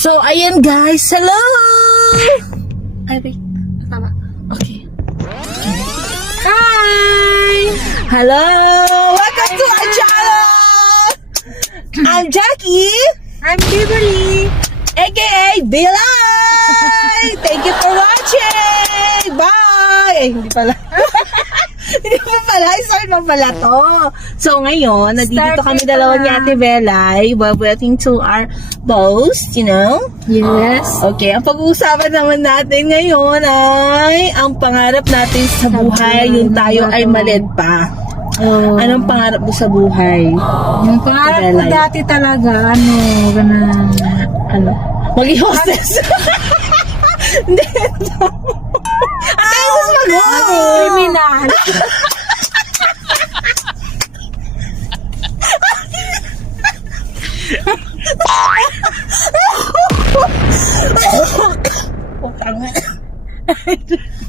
So, ayan guys. Hello! Ay, wait. Tama. Okay. Hi! Hello! Welcome to our channel! I'm Jackie! I'm Kimberly! AKA Bilay! Thank you for watching! Bye! Ay, hindi pala. Hindi pa pala. Start mo pala to. So, ngayon, nandito kami dalawa ni Ate Belay. We're waiting to our boss, you know? Yes. Okay, ang pag-uusapan naman natin ngayon ay ang pangarap natin sa buhay, yung tayo ay maled pa. Oh. Anong pangarap mo sa buhay? Yung pangarap ko Belay. dati talaga, ganun. Ano? Maging hostess. Hindi. Ay, mas Criminal.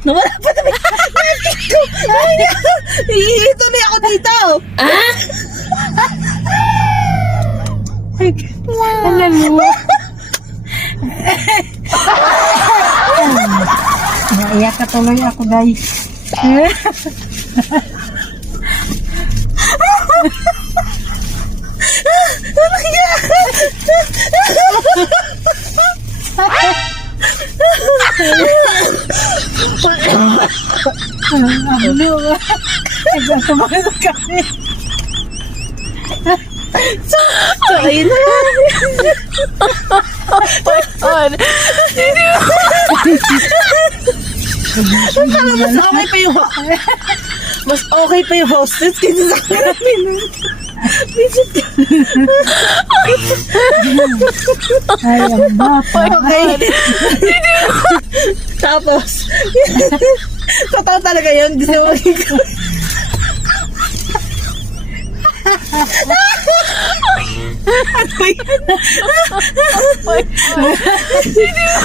Nawala pa naman. Tuloy ako dito. Alam mo. Naiyak ka tuloy ako, guys. So, ayun na. Mas okay pa yung hostess kaysa sa akin. Ay, ang bata. Okay. Tapos, totoo talaga yun. Gusto mo maging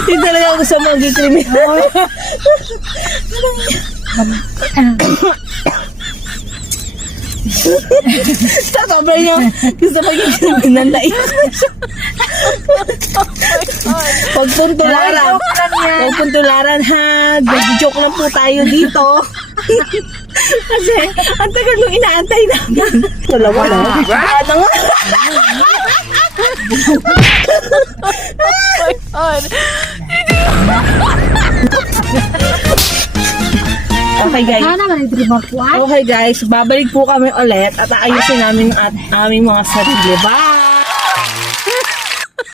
hindi talaga ako gusto mo maging kriminal. Sa sobrang niya, gusto maging kriminal na ito. Pagpuntularan. Pagpuntularan ha. Joke lang po tayo dito. Kasi, ang tagal nung inaantay namin. Dalawa na. Ano nga? Okay guys. Sana manitrimar po ay. Okay guys, babalik po kami ulit at aayusin namin ang aming mga sarili. Bye!